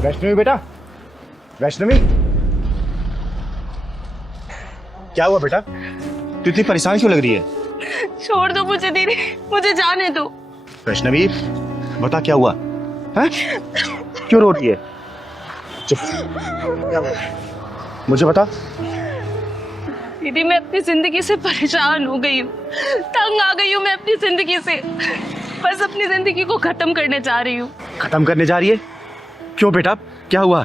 वैष्णवी बेटा, वैष्णवी क्या हुआ बेटा? तू इतनी परेशान क्यों लग रही है? छोड़ दो मुझे दीदी, मुझे जाने दो। वैष्णवी बता क्या हुआ है? क्यों रो रही है? चुप, मुझे बता। दीदी मैं अपनी जिंदगी से परेशान हो गई हूँ, तंग आ गई हूँ मैं अपनी जिंदगी से। बस अपनी जिंदगी को खत्म करने जा रही हूँ। खत्म करने जा रही है? क्यों बेटा, क्या हुआ?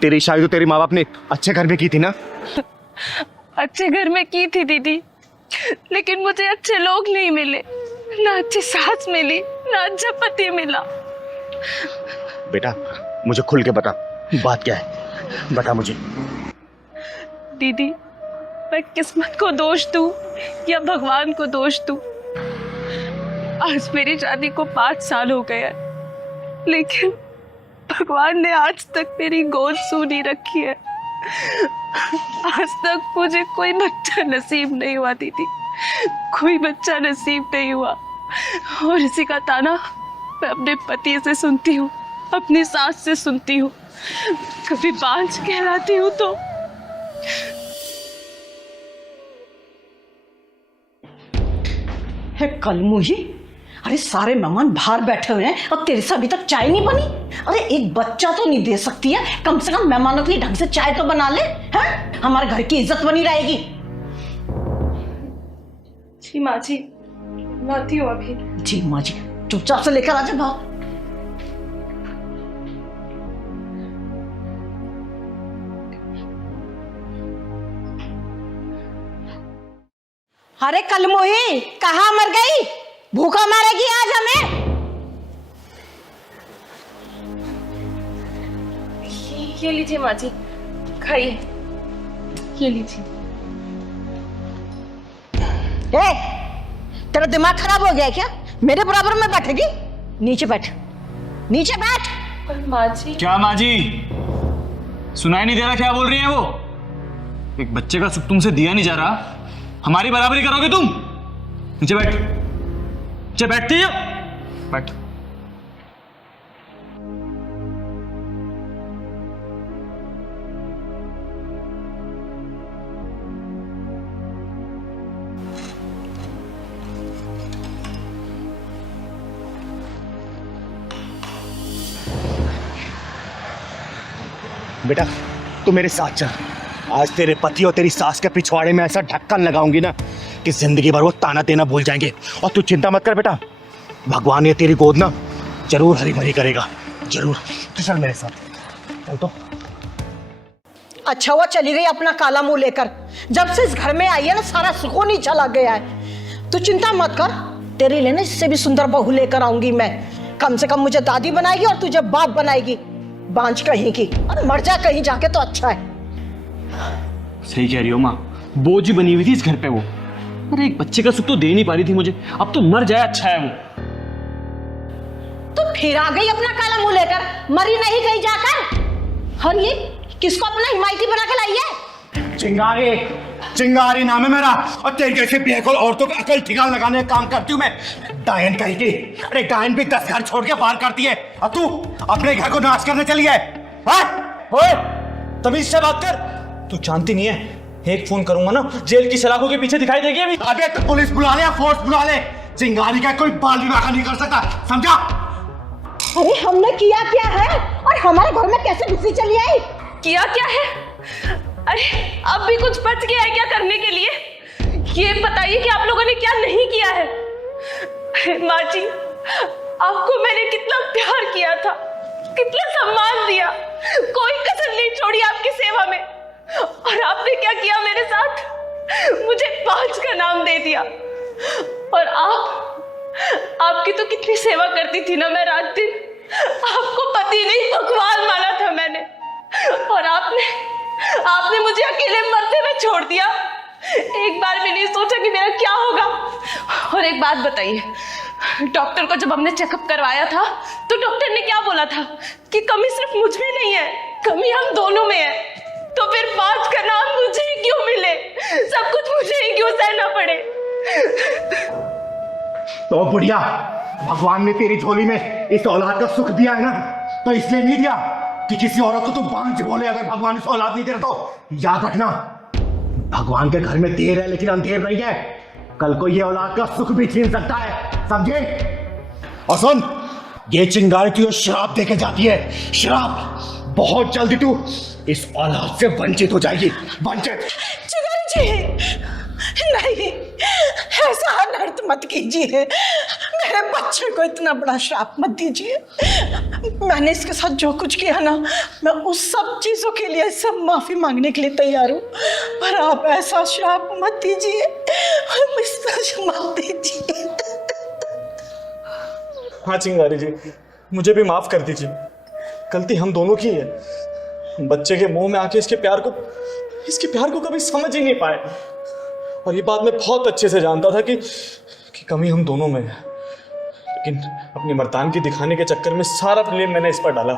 तेरी शादी तो तेरे माँ बाप ने अच्छे घर में की थी ना? अच्छे घर में की थी दीदी, लेकिन मुझे अच्छे लोग नहीं मिले, ना अच्छी सास मिली, ना अच्छा पति मिला। बेटा मुझे खुल के बता, बात क्या है? बता मुझे। दीदी मैं किस्मत को दोष दूं या भगवान को दोष दूं? आज मेरी शादी को 5 साल हो गए हैं, लेकिन भगवान ने आज तक मेरी गोद सूनी रखी है। आज तक मुझे कोई बच्चा नसीब नहीं हुआ दीदी, कोई बच्चा नसीब नहीं हुआ। और इसी का ताना मैं अपने पति से सुनती हूँ, अपनी सास से सुनती हूँ, कभी बांझ कहलाती हूँ तो। है कलमुही, अरे सारे मेहमान बाहर बैठे हुए हैं और तेरे से अभी तक चाय नहीं बनी। अरे एक बच्चा तो नहीं दे सकती है, कम से कम मेहमानों के लिए ढंग से चाय तो बना ले, हैं? हमारे घर की इज्जत बनी रहेगी। जी माँ जी, लाती हूँ अभी। जी माँ जी, चुपचाप से लेकर आ जा भाव। अरे कलमुही कहाँ मर गई? भूखा मारेगी आज हमें। ये लीजिए माँ जी, खाइए, ये लीजिए। ए, तेरा दिमाग खराब हो गया है क्या? मेरे बराबर में बैठेगी? नीचे बैठ, नीचे बैठ। पर माँ जी। क्या माँ जी, सुनाई नहीं दे रहा क्या बोल रही है वो? एक बच्चे का सुख तुमसे दिया नहीं जा रहा, हमारी बराबरी करोगे तुम? नीचे बैठ, नीचे बैठती है, बैठ। बेटा तू मेरे साथ चल, आज तेरे पति और तेरी सास के पिछवाड़े में ऐसा ढक्कन लगाऊंगी ना कि जिंदगी भर वो ताना देना भूल जाएंगे। और तू चिंता मत कर बेटा, भगवान ये तेरी गोद ना जरूर हरी भरी करेगा, जरूर। तो चल मेरे साथ, चल। तो अच्छा हुआ चली गई अपना काला मुंह लेकर। जब से इस घर में आई है ना, सारा सुकून ही चला गया है। तू चिंता मत कर, तेरे लिए ना इससे भी सुंदर बहू लेकर आऊंगी मैं। कम से कम मुझे दादी बनाएगी और तुझे बाप बनाएगी। बांझ कहीं की, और मर जा कहीं जाके तो अच्छा है। सही कह रही हो माँ, बोझ ही बनी हुई थी इस घर पे वो। अरे एक बच्चे का सुख तो दे नहीं पा रही थी मुझे, अब तो मर जाए अच्छा है वो। तो फिर आ गई अपना काला मुंह लेकर, मरी नहीं कहीं जाकर। और ये किसको अपना हिमायती बना के लाई है? चिंगारी, चिंगारी नाम है मेरा। और तेरे जैसे बेअकल औरतों का अकल ठिकाना लगाने का काम करती हूँ मैं, डायन कहीं की। अरे डायन भी 10 घर छोड़ के बाहर करती है, और तू अपने घर को नाश करने चली है। ओए, तमीज से बात कर। तू जानती नहीं है, एक फोन करूंगा ना जेल की सलाखों के पीछे दिखाई देगी अभी। अबे तो पुलिस बुला ले या फोर्स बुला ले, चिंगारी का कोई बाल विवाह नहीं कर सकता, समझा? अरे हमने किया क्या है और हमारे घर में कैसे घुसी चली आई? किया क्या है? अरे अब भी कुछ बच गया है क्या करने के लिए? ये बताइए कि आप लोगों ने क्या नहीं किया है। माँ जी, आपको मैंने कितना प्यार किया था, कितना सम्मान दिया, कोई कसर नहीं छोड़ी आपकी सेवा में। और आपने क्या किया मेरे साथ? मुझे बांझ का नाम दे दिया। और आपकी तो कितनी सेवा करती थी ना मैं रात दिन। आपको पति नहीं भगवान माना था मैंने, और आपने मुझे अकेले मरते हुए छोड़ दिया। एक बार भी नहीं सोचा कि मेरा क्या होगा। और एक बात बताइए, डॉक्टर को जब हमने चेकअप करवाया था तो डॉक्टर ने क्या बोला था कि कमी सिर्फ मुझ में नहीं है, कमी हम दोनों में है। तो फिर बांझ का नाम मुझे ही क्यों मिले? सब कुछ मुझे ही क्यों सहना पड़े? तो बुढ़िया, भगवान ने तेरी झोली में इस औलाद का सुख दिया है ना, तो इसलिए नहीं दिया कि किसी औरत को तू बांझ बोले अगर भगवान उसको औलाद नहीं दे रहा तो याद रखना, भगवान के घर में देर है लेकिन अंधेर नहीं है। कल को ये औलाद का सुख भी छीन सकता है, समझे? और सुन, ये चिंगारी तुझे श्राप देके जाती है, श्राप। बहुत जल्दी तू इस औलाद से वंचित हो जाएगी, वंचित। चिंगारी जी, नहीं, ऐसा अनर्थ मत कीजिए। मेरे बच्चे को इतना बड़ा श्राप मत दीजिए। मैंने इसके साथ जो कुछ किया ना, मैं उस सब चीजों के लिए सब माफी मांगने के लिए तैयार हूँ, पर आप ऐसा श्राप मत दीजिए, मत दीजिए। हाँ चिंगारी जी, मुझे भी माफ कर दीजिए। गलती हम दोनों की है। बच्चे के मुंह में आके इसके प्यार को कभी समझ ही नहीं पाए। और ये बात मैं बहुत अच्छे से जानता था कि कमी हम दोनों में है, लेकिन अपनी मर्दानगी दिखाने के चक्कर में सारा ब्लेम मैंने इस पर डाला।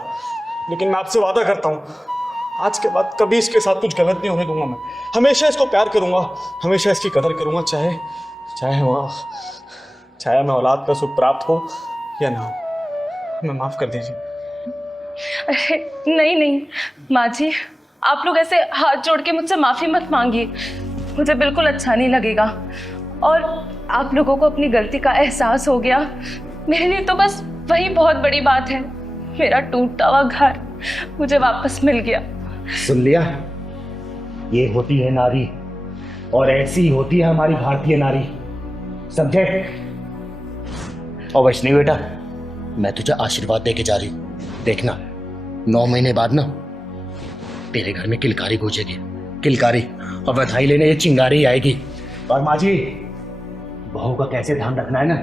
लेकिन मैं आपसे वादा करता हूँ, आज के बाद कभी इसके साथ कुछ गलत नहीं होने दूंगा। मैं हमेशा इसको प्यार करूंगा, हमेशा इसकी कदर करूंगा, चाहे मैं औलाद का सुख प्राप्त हो या ना हो। मैं माफ कर दीजिए। अरे नहीं माँ जी, आप लोग ऐसे हाथ जोड़ के मुझसे माफी मत मांगिए, मुझे बिल्कुल अच्छा नहीं लगेगा। और आप लोगों को अपनी गलती का एहसास हो गया, मेरे लिए तो बस वही बहुत बड़ी बात है। मेरा टूटा हुआ घर मुझे वापस मिल गया। सुन लिया, ये होती है नारी, और ऐसी होती है हमारी भारतीय नारी, समझे? और वैष्णवी बेटा, मैं तुझे आशीर्वाद देके जा रही हूं। देखना 9 महीने बाद ना तेरे घर में किलकारी गूंजेगी, किलकारी, और बधाई लेने ये चिंगारी आएगी। और माँ जी, बहू का कैसे ध्यान रखना है ना,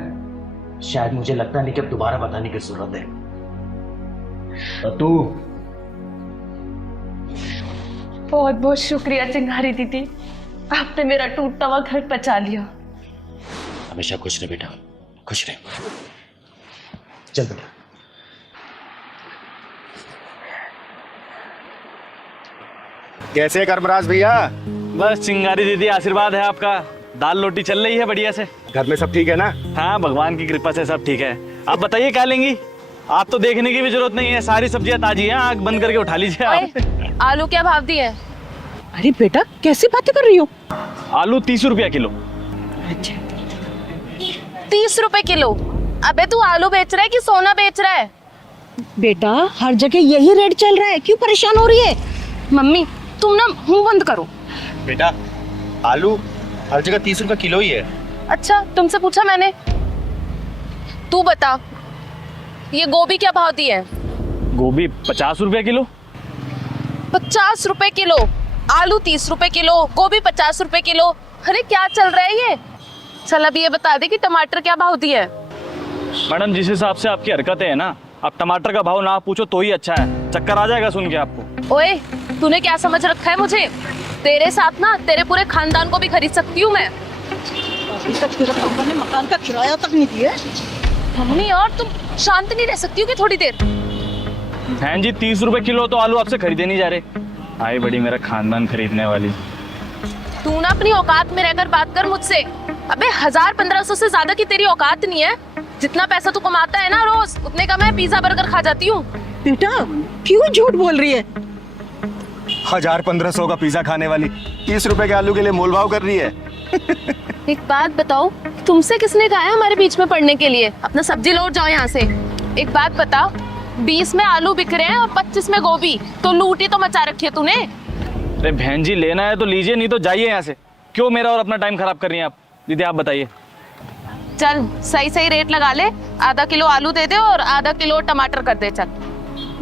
शायद मुझे लगता नहीं कि अब दोबारा बताने की जरूरत है। और तू बहुत बहुत शुक्रिया चिंगारी दीदी, आपने मेरा टूटा हुआ घर बचा लिया। हमेशा खुश रहे बेटा, खुश रहे। चल बेटा। कैसे करमराज भैया? बस चिंगारी दीदी, आशीर्वाद है आपका। दाल रोटी चल रही है बढ़िया से। घर में सब ठीक है ना? हाँ, भगवान की कृपा से सब ठीक है। आप बताइए क्या लेंगी? आप तो देखने की भी जरूरत नहीं है, सारी सब्जियां ताजी हैं, आग बंद करके उठा लीजिए आप। आलू क्या भाव दिए? अरे बेटा, कैसी बातें कर रही हो? आलू 30 रुपया किलो। 30 रुपए किलो? अबे तू आलू बेच रहा है कि सोना बेच रहा है? बेटा, हर जगह यही रेट चल रहा है, क्यों परेशान हो रही है? मम्मी तुम ना मुंह बंद करो। बेटा, आलू हर जगह 30 रुपए किलो ही है। अच्छा, तुमसे पूछा मैंने? तू बता, ये गोभी क्या भाव दी है? गोभी 50 रुपया किलो। 50 रुपए किलो? आलू 30 रुपए किलो, गोभी 50 रुपए किलो। अरे क्या चल रहा है ये? चल अब ये बता दे कि टमाटर क्या भाव दिया है? मैडम, जिस हिसाब से आपकी हरकतें हैं ना, आप टमाटर का भाव ना पूछो तो ही अच्छा है। चक्कर आ जाएगा सुन के आपको। ओए, तूने क्या समझ रखा है मुझे? तेरे साथ ना तेरे पूरे खानदान को भी खरीद सकती हूँ मैं। अभी तक तेरे पापा ने मकान का किराया तक नहीं दिया। मम्मी, और तुम शांत नहीं रह सकती हो कि थोड़ी देर? बहन जी, 30 रुपए किलो तो आलू आपसे खरीदे नहीं जा रहे। आई बड़ी मेरा खानदान खरीदने वाली। तू ना अपनी औकात में रहकर बात कर मुझसे। अबे 1000-1500 से ज्यादा की तेरी औकात नहीं है। जितना पैसा तू कमाता है ना रोज, उतने का मैं पिज्जा बर्गर खा जाती हूँ। बेटा, क्यों झूठ बोल रही है? 1000-1500 का पिज्जा खाने वाली 30 रुपए के आलू के लिए मोलभाव कर रही है। एक बात बताओ, तुमसे किसने कहा है हमारे बीच में पड़ने के लिए? अपना सब्जी लौट जाओ यहाँ से। एक बात बता, 20 में आलू बिक रहे हैं और 25 में गोभी, तो लूटी तो मचा रखी है तूने। अरे बहन जी, लेना है तो लीजिए, नहीं तो जाइए यहाँ से। क्यों मेरा और अपना टाइम खराब कर रही हैं आप? दीदी आप बताइए। चल सही सही रेट लगा ले, आधा किलो आलू दे दे और आधा किलो टमाटर कर दे। चल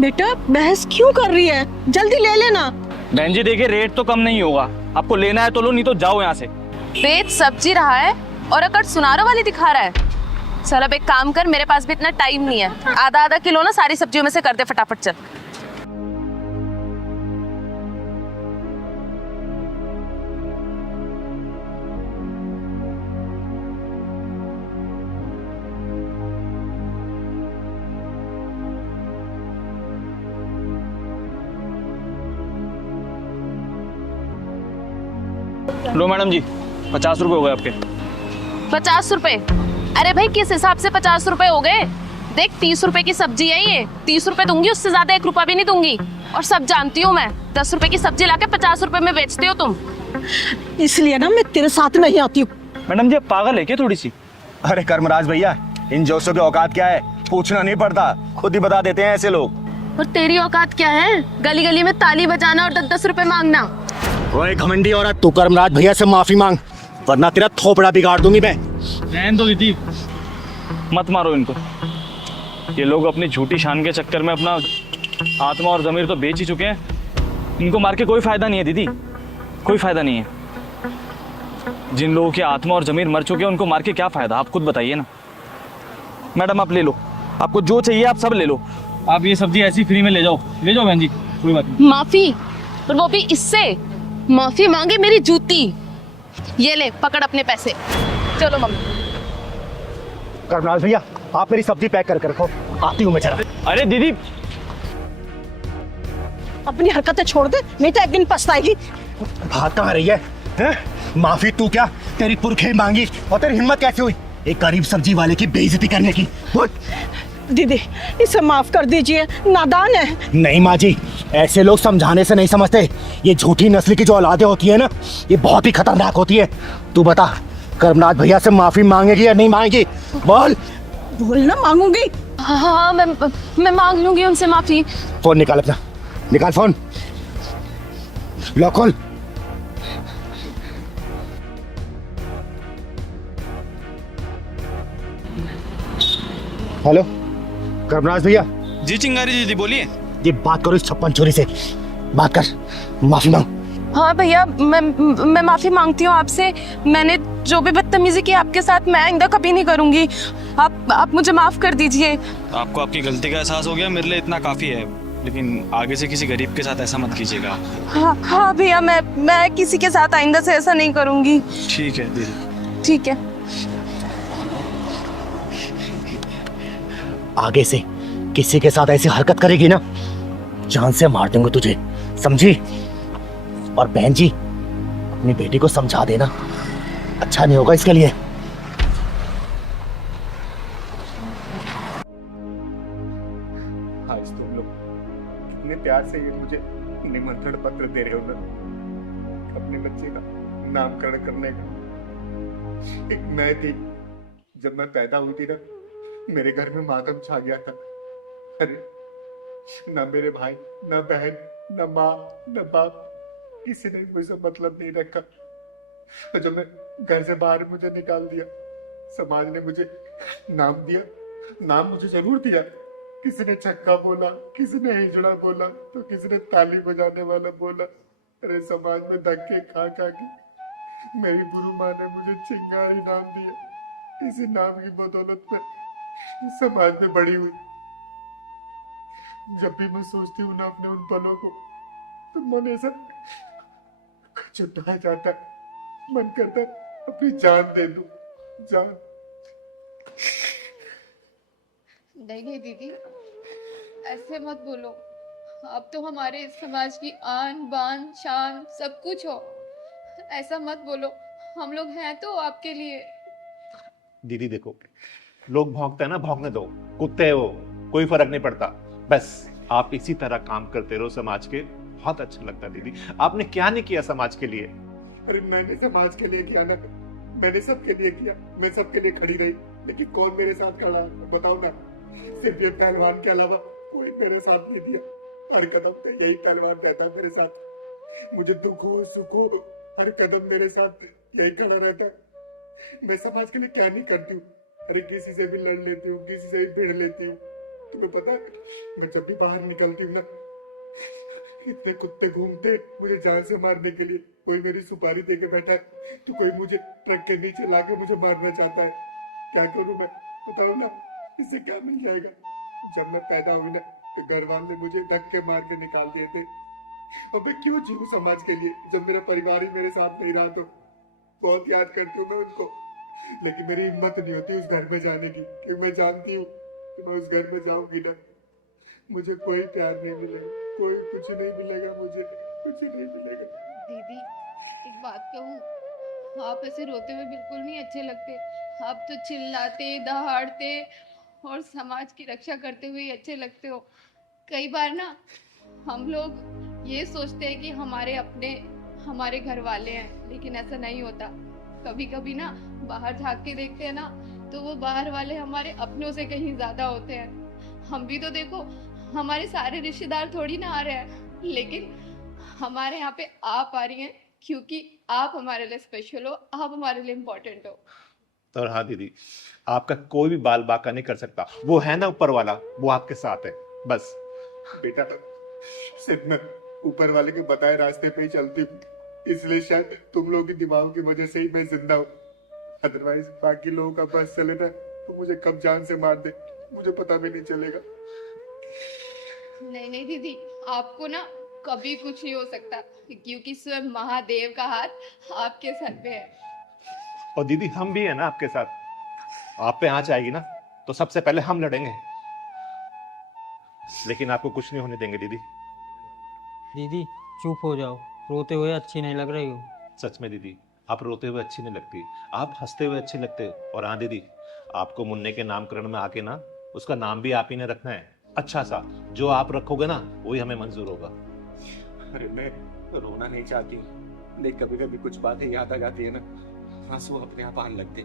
बेटा, बहस क्यों कर रही है? जल्दी ले लेना। बहन जी देखिए, रेट तो कम नहीं होगा। आपको लेना है तो लो, नहीं तो जाओ यहाँ से। बेच सब्जी रहा है और अकड़ सुनारों वाली दिखा रहा है। चल अब एक काम कर, मेरे पास भी इतना टाइम नहीं है। आधा आधा किलो ना सारी सब्जियों में से कर दे फटाफट। चल लो मैडम जी, 50 रुपए हो गए आपके। 50 रुपए? अरे भाई, किस हिसाब से 50 रुपए हो गए? देख 30 रुपए की सब्जी है ये, 30 रुपए दूंगी, उससे ज्यादा 1 रुपया भी नहीं दूंगी। और सब जानती हूँ मैं, 10 रुपए की सब्जी लाके 50 रुपए में बेचते हो तुम। इसलिए ना मैं तेरे साथ नहीं आती हूँ। मैडम जी आप पागल है क्या थोड़ी सी? अरे कर्मराज भैया, इन जोशों की औकात क्या है पूछना नहीं पड़ता, खुद ही बता देते हैं ऐसे लोग। और तेरी औकात क्या है? गली गली में ताली बजाना और 10-10 रुपए मांगना। ओए घमंडी औरत, तू कर्मराज भैया से माफी मांग, वरना तेरा थोपड़ा बिगाड़ दूंगी मैं। रहने दो दीदी, मत मारो इनको। ये लोग अपनी झूठी शान के चक्कर में अपना आत्मा और ज़मीर तो बेच ही चुके हैं। इनको मार के कोई फायदा नहीं है दीदी, कोई फायदा नहीं है। जिन लोगों की आत्मा और ज़मीर मर चुके हैं उनको मार के क्या फायदा, आप खुद बताइए ना। मैडम आप ले लो, आपको जो चाहिए आप सब ले लो। आप ये सब्जी ऐसी फ्री में ले जाओ बहन जी, कोई बात नहीं। माफी? और वो भी इससे? माफी मांगे मेरी जूती। ये ले पकड़ अपने पैसे, चलो मम्मी। कर्मराज भैया आप मेरी सब्जी पैक करके रखो, आती हूँ मैं जरा। अरे दीदी अपनी हरकतें छोड़ दे, नहीं तो एक दिन पछताएगी। भाग कहाँ रही है, हैं? माफी तू क्या, तेरी पुरखे मांगी और तेरी हिम्मत कैसे हुई एक गरीब सब्जी वाले की बेइज्जती करने की? बोल। दीदी इसे माफ कर दीजिए, नादान है। नहीं माँ जी, ऐसे लोग समझाने से नहीं समझते। ये झूठी नस्ल की जो औलादें होती है ना, ये बहुत ही खतरनाक होती है। तू बता कर्मनाथ भैया से माफी मांगेगी या नहीं मांगेगी? बोल। बोल ना, मांगूंगी। हाँ मैं मांग लूंगी उनसे माफी। फोन निकाल अपना, निकाल फोन, लो खोल। हेलो कर्मराज भैया। जी चिंगारी दीदी बोलिए। ये बात करो इस 56 छोरी से, बात कर, माफी मांग। हाँ भैया, मैं माफी मांगती हूँ आपसे। मैंने जो भी बदतमीजी की आपके साथ, मैं आइंदा कभी नहीं करूंगी। आप मुझे माफ कर दीजिए। आपको आपकी गलती का एहसास हो गया, मेरे लिए इतना काफी है। लेकिन आगे से किसी गरीब के साथ ऐसा मत कीजिएगा। हाँ भैया, मैं किसी के साथ आइंदा से ऐसा नहीं करूंगी। ठीक है दीदी। ठीक है। आगे से किसी के साथ ऐसी हरकत करेगी ना, जान से मार दूंगा तुझे, समझी? और बहन जी अपनी बेटी को समझा देना, अच्छा नहीं होगा इसके लिए। आज तुम लोग कितने प्यार से ये मुझे निमंत्रण पत्र दे रहे हो ना, अपने बच्चे का नामकरण करने का। एक मैं थी, जब मैं पैदा हुई थी ना, मेरे घर में मातम छा गया था। अरे ना मेरे भाई, ना बहन, ना माँ, ना बाप, किसी ने मुझसे मतलब नहीं रखा। और जब मैं घर से बाहर मुझे निकाल दिया, समाज ने मुझे नाम दिया। नाम मुझे जरूर दिया, किसी ने छक्का बोला, किसी ने हिजड़ा बोला, तो किसी ने ताली बजाने वाला बोला। अरे समाज में धक्के खा खा के मेरी गुरु माँ ने मुझे चिंगारी नाम दिया। इसी नाम की बदौलत में समाज में बड़ी हुई। जब भी मैं सोचती हूँ ना अपने उन पलों को, तो मन ऐसा छुट्टा जाता है, मन करता है अपनी जान दे दूं, जान। नहीं दीदी, ऐसे मत बोलो। आप तो हमारे समाज की आन बान शान सब कुछ हो। ऐसा मत बोलो, हम लोग हैं तो आपके लिए। दीदी देखो, लोग भौंकते हैं ना, भौंकने दो, कुत्ते हैं वो, कोई फर्क नहीं पड़ता। बस आप इसी तरह काम करते रहो समाज के, बहुत अच्छा लगता है। दीदी आपने क्या नहीं किया समाज के लिए? अरे मैंने समाज के लिए किया ना, मैंने सबके लिए किया, मैं सबके लिए खड़ी रही, लेकिन कौन मेरे साथ खड़ा बताओ ना? सिर्फ ये पहलवान के अलावा कोई मेरे साथ नहीं दिया। हर कदम पे यही पहलवान रहता मेरे साथ। मुझे दुख हो सुख हो, हर कदम मेरे साथ यही खड़ा रहता है। मैं समाज के लिए क्या नहीं करती हूँ। अरे किसी से भी लड़ लेती हूँ, किसी से भी भिड़ लेती हूँ। तुम्हें पता है, मैं जब भी बाहर निकलती हूँ ना, इतने कुत्ते घूमते मुझे जान से मारने के लिए। कोई मेरी सुपारी दे के बैठा है, तो कोई मुझे ट्रक के नीचे लाके मुझे मारना चाहता है। क्या करूँ मैं, बताओ ना, इससे क्या मिल जाएगा? जब मैं पैदा हुई ना, तो घर वाले मुझे धक्के मार के निकाल दिए थे। और मैं क्यों जीऊं समाज के लिए, जब मेरा परिवार ही मेरे साथ नहीं रहा? तो बहुत याद करती हूँ मैं उनको, लेकिन मेरी हिम्मत नहीं होती उस घर में जाने की, क्योंकि मैं जानती हूँ कि मैं उस घर में जाऊंगी ना, मुझे कोई प्यार नहीं मिलेगा, कोई कुछ नहीं मिलेगा, मुझे कुछ नहीं मिलेगा। दीदी एक बात कहूँ, आप ऐसे रोते हुए बिल्कुल नहीं अच्छे लगते। आप तो चिल्लाते दहाड़ते और समाज की रक्षा करते हुए अच्छे लगते हो। कई बार ना हम लोग ये सोचते हैं कि हमारे अपने हमारे घर वाले हैं, लेकिन ऐसा नहीं होता। कभी कभी ना बाहर झांक के देखते हैं ना, तो वो बाहर वाले हमारे अपनों से कहीं ज्यादा होते हैं। हम भी तो देखो, हमारे सारे रिश्तेदार थोड़ी ना आ रहे हैं, लेकिन हमारे यहाँ पे आप आ रही हैं क्योंकि आप हमारे लिए स्पेशल हो, आप हमारे लिए इम्पोर्टेंट हो। और हाँ दीदी, आपका कोई भी बाल बांका नहीं कर सकता। वो है ना ऊपर वाला, वो आपके साथ है बस। बेटा सिर्फ मैं ऊपर वाले के बताए रास्ते पे ही चलती हूँ, इसलिए शायद तुम लोगों की दिमाग की वजह से ही मैं जिंदा हूँ। अदरवाइज बाकी लोगों का बस चले ना तो मुझे कब जान से मार दे, मुझे पता भी नहीं चलेगा। नहीं नहीं दीदी, आपको ना कभी कुछ नहीं हो सकता, क्योंकि स्वयं महादेव का हाथ आपके सर पे है। और दीदी हम भी है ना आपके साथ। आप पे आंच आएगी ना तो सबसे पहले हम लड़ेंगे, लेकिन आपको कुछ नहीं होने देंगे दीदी। दीदी चुप हो जाओ, रोते हुए अच्छी नहीं लग रही हो। सच में दीदी, आप रोते हुए अच्छी नहीं लगती, आप हंसते हुए अच्छे लगते हो। और हाँ दीदी, आपको मुन्ने के नामकरण में आके ना उसका नाम भी आप ही ने रखना है, अच्छा सा। जो आप रखोगे ना वही हमें मंजूर होगा। अरे मैं रोना नहीं चाहती हूँ, लेकिन कभी कभी कुछ बातें याद आ जाती है ना, आंसू अपने आप आने लगते।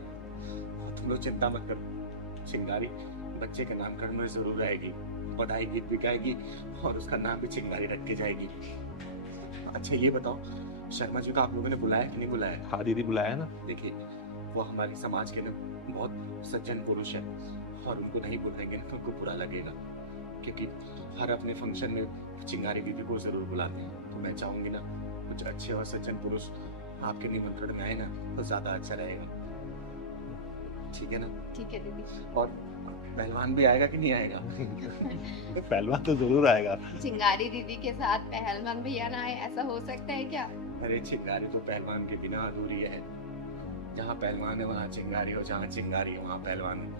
तुम लोग चिंता मत करो, चिंगारी बच्चे के नामकरण में जरूर आएगी, बधाई गीत भी गाएगी और उसका नाम भी चिंगारी रख के जाएगी। अच्छा ये बताओ, शर्मा जी को आप लोगों ने बुलाया कि नहीं बुलाया? हाँ दीदी बुलाया ना। देखिए वो हमारे समाज के ना बहुत सज्जन पुरुष है, और उनको नहीं बुलाएंगे ना तो उनको बुरा लगेगा, क्योंकि हर अपने फंक्शन में चिंगारी बीबी को जरूर बुलाते हैं। तो मैं चाहूंगी ना कुछ अच्छे और सज्जन पुरुष आपके निमंत्रण में आए ना तो ज्यादा अच्छा रहेगा। ठीक है ना? ठीक है दीदी। और पहलवान भी आएगा कि नहीं आएगा? पहलवान तो जरूर आएगा। चिंगारी दीदी के साथ पहलवान भैया ना आए, ऐसा हो सकता है क्या? अरे चिंगारी तो पहलवान के बिना अधूरी है। जहाँ पहलवान है वहाँ चिंगारी हो, जहाँ चिंगारी है वहाँ पहलवान है।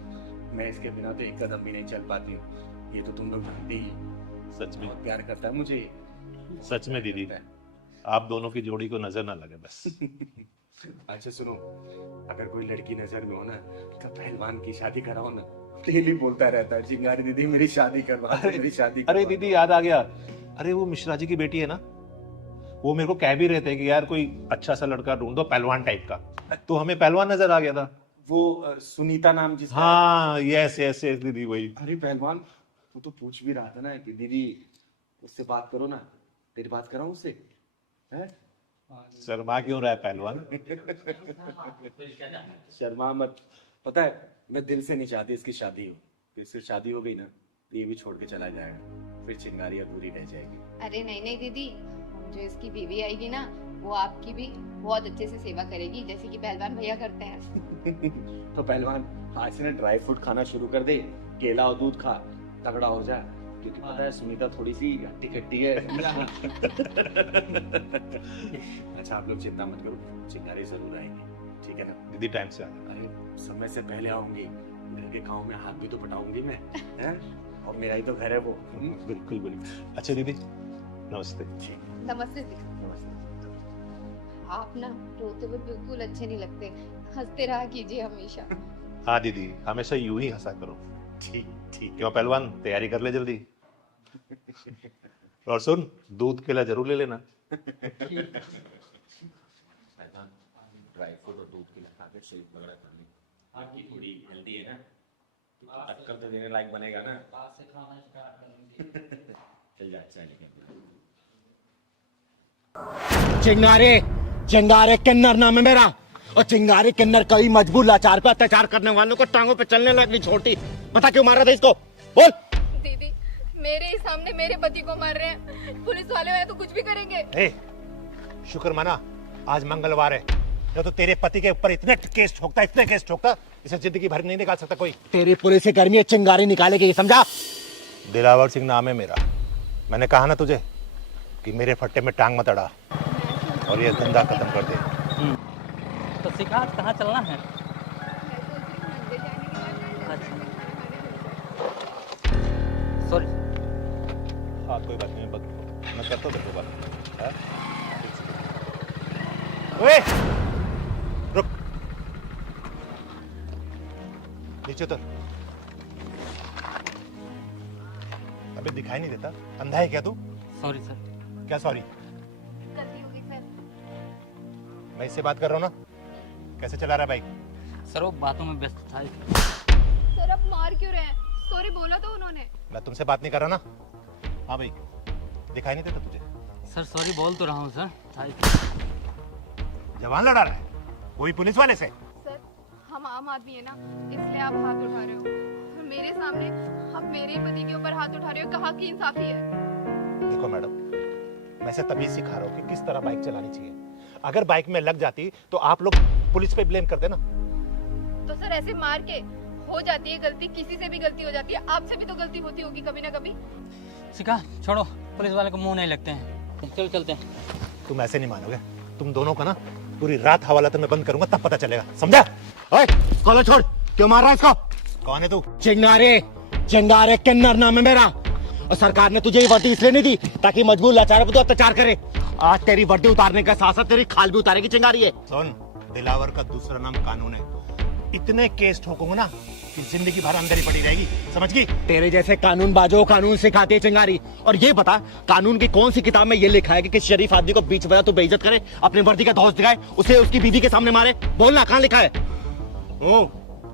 मैं इसके बिना तो एक कदम भी नहीं चल पाती हूँ, ये तो तुम लोग जानते ही। सच में, बहुत प्यार करता है मुझे। सच में दीदी, आप दोनों की जोड़ी को नजर ना लगे बस। अच्छा सुनो, अगर कोई लड़की नजर में हो ना तो पहलवान की शादी कराओ ना। डेली बोलता रहता है चिंगारी दीदी मेरी शादी करवा दो, मेरी शादी अरे करवा दो। दीदी याद आ गया, अरे वो मिश्रा जी की बेटी है ना, वो मेरे को कह भी रहे थे कि यार कोई अच्छा सा लड़का ढूंढो पहलवान टाइप का। तो हमें पहलवान नजर आ गया था। वो सुनीता नाम जिसका। हाँ यस यस यस दीदी वही। अरे पहलवान वो तो पूछ भी रहा था ना कि दीदी उससे बात करो ना, तेरी बात कराऊं उससे? हैं? शर्मा क्यों रहा है पहलवान? शर्मा मत। पता है मैं दिल से नहीं चाहती इसकी शादी हो, फिर इसकी शादी हो गई ना तो ये भी छोड़ के चला जाएगा, फिर चिंगारी अधूरी रह जाएगी। अरे नहीं नहीं दीदी, जो इसकी बीवी आएगी ना वो आपकी भी बहुत अच्छे से सेवा करेगी, जैसे कि पहलवान भैया करते हैं। तो पहलवान आज से ना ड्राई फ्रूट खाना शुरू कर दे, केला और दूध खा, तगड़ा हो जा, क्योंकि पता है सुनीता थोड़ी सी हट्टी कट्टी है। अच्छा आप लोग चिंता मत करो, चिंगारी जरूर आएगी, ठीक है ना? दीदी टाइम से आना। अरे समय से पहले आऊंगी, घर के गाँव में हाथ भी तो बटाऊंगी मैं, हैं? और मेरा ही तो घर है वो। बिल्कुल बिल्कुल। अच्छा दीदी नमस्ते। नमस्ते दीदी। आप ना रोते हुए बिल्कुल अच्छे नहीं लगते, हंसते रहा कीजिए हमेशा। हाँ दीदी हमेशा यूं ही हंसा करो। ठीक ठीक। क्यों पहलवान, तैयारी कर ले जल्दी। और सुन, दूध केला जरूर ले लेना। ड्राई फ्रूट और दूध केला खा के शरीर तगड़ा कर ली, आपकी थोड़ी हेल्दी है ना, टक्कर तो देने लायक बनेगा ना। चल जा अच्छा लेके। चिंगारे चिंगारे किन्नर नाम है मेरा, और चिंगारी किन्नर कई मजबूर लाचार पे अत्याचार करने वालों को टांगों पे चलने लगी छोड़ती। पता क्यों मार रहा था इसको? बोल। दीदी मेरे ही सामने मेरे पति को मार रहे हैं, पुलिस वाले हैं तो कुछ भी करेंगे। ए, शुक्र माना आज मंगलवार है, जो तो तेरे पति के ऊपर इतने केस ठोकता इसे जिंदगी भर नहीं निकाल सकता कोई। तेरी पुलिस की गर्मी है, चिंगारी निकालेगी, ये समझा? दिलावर सिंह नाम है मेरा। मैंने कहा ना तुझे कि मेरे फट्टे में टांग मत अड़ा और ये धंधा खत्म कर दे। तो सिखा कहाँ चलना है? सॉरी। हाँ कोई बात नहीं, मैं करता हूँ तेरे को बात। ओए रुक, नीचे उतर। अबे दिखाई नहीं देता, अंधा है क्या तू? Sorry sir. क्या सॉरी? गलती हो गई सर। मैं इससे बात कर रहा हूँ ना। कैसे चला रहा है बाइक? सर वो बातों में व्यस्त था। सर अब मार क्यों रहे हैं? सॉरी बोला तो उन्होंने। मैं तुमसे बात नहीं कर रहा ना। हाँ भाई, दिखाई नहीं देता तुझे? सर सॉरी बोल तो रहा हूँ सर। जवान लड़ा रहा है वही पुलिस वाले से। सर हम आम आदमी है ना, इसलिए आप हाथ उठा रहे हो, और मेरे सामने आप मेरे पति के ऊपर हाथ उठा रहे हो। कहाँ की इंसाफी है? देखो मैडम, मैं इसे तभी सिखा रहा हूँ कि किस तरह बाइक चलानी चाहिए। अगर बाइक में लग जाती तो आप लोग पुलिस पे ब्लेम करते ना। तो सर ऐसे मार के हो जाती है गलती, किसी से भी गलती हो जाती है, आपसे भी तो गलती होती होगी कभी ना कभी। सिखा छोड़ो, पुलिस वाले को मुंह नहीं लगते हैं। चल चलते हैं। तुम ऐसे नहीं मानोगे, तुम दोनों का ना पूरी रात हवालात में बंद करूंगा, तब पता चलेगा, समझा? ओए कॉलर छोड़, क्यों मार रहा है इसको? कौन है तू? चिंगारे चिंगारे किन्नर नाम है मेरा, और सरकार ने तुझे ये वर्दी इसलिए नहीं दी ताकि मजबूर लाचारों पर तू अत्याचार करे। आज तेरी वर्दी उतारने का साथ साथ तेरी खाल भी उतारेगी चिंगारी है। सुन, दिलावर का दूसरा नाम कानून है। इतने केस ठोकूंगा ना कि जिंदगी भर अंदर ही पड़ी रहेगी, समझ गई? तेरे जैसे कानून बाजो कानून सिखाती है चिंगारी। और ये बता, कानून की कौन सी किताब में ये लिखा है कि किसी शरीफ आदमी को बीच बजा तो बेइज्जत करे, अपनी वर्दी का धौंस दिखाए, उसे उसकी बीवी के सामने मारे? बोलना, कहाँ लिखा है? ओ,